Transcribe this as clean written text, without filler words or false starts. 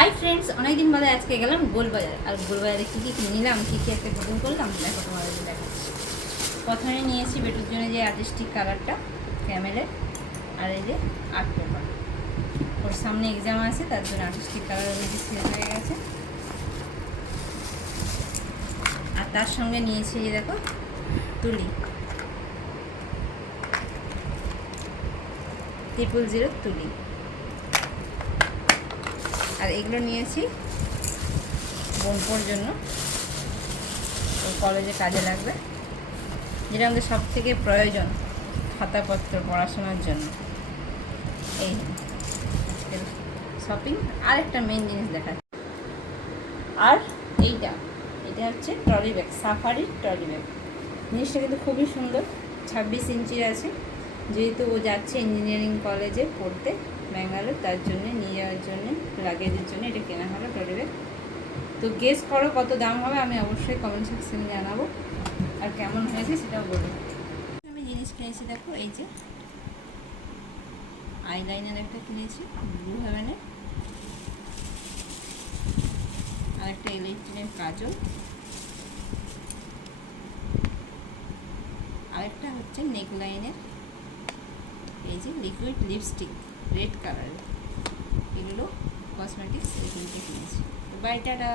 Hi friends, অনেকদিন বাদে আজকে গেলাম গোলবাজার। আর গোলবাজারে কী কী নিলাম, কী কী একটা গ্রহণ করলাম, দেখো তোমাদের দেখাচ্ছি। প্রথমে নিয়েছি বেটুর জন্য যে আর্টিস্টিক কালারটা ক্যামেলের, আর এই যে আর্ট পেপার। ওর সামনে এক্সাম আছে, তার জন্য আর্টিস্টিক কালার অলরেডি শেষ হয়ে গেছে। আর তার সঙ্গে নিয়েছি যে দেখো তুলি 000 তুলি। আর এগুলো নিয়েছি বোনপোর জন্য, ওর কলেজে কাজে লাগবে, যেটা আমাদের সব থেকে প্রয়োজন খাতাপত্র পড়াশোনার জন্য। এই শপিং। আর একটা মেন জিনিস দেখা, আর এটা হচ্ছে ট্রলি ব্যাগ, সাফারির ট্রলি ব্যাগ। জিনিসটা কিন্তু খুবই সুন্দর, 26 ইঞ্চির আছে। যেহেতু ও যাচ্ছে ইঞ্জিনিয়ারিং কলেজে পড়তে ব্যাঙ্গালোর, তার জন্যে নিয়ে যাওয়ার জন্যে লাগেজের জন্য এটা কেনা হলো ট্রলি ব্যাগ। তো গেস করো কত দাম হবে, আমি অবশ্যই কমেন্ট সেকশনে জানাবো, আর কেমন হয়েছে সেটাও বলবো। আমি জিনিস কিনেছি দেখো, এই যে আইলাইনার একটা কিনেছি ব্লু হেভেনের, আর একটা ইলেকট্রিকের কাজল, আরেকটা হচ্ছে নেকলাইনের এই যে লিকুইড লিপস্টিক রেড কালারের। এগুলো কসমেটিক্স, এগুলোকে কিনেছি। Bye, tata.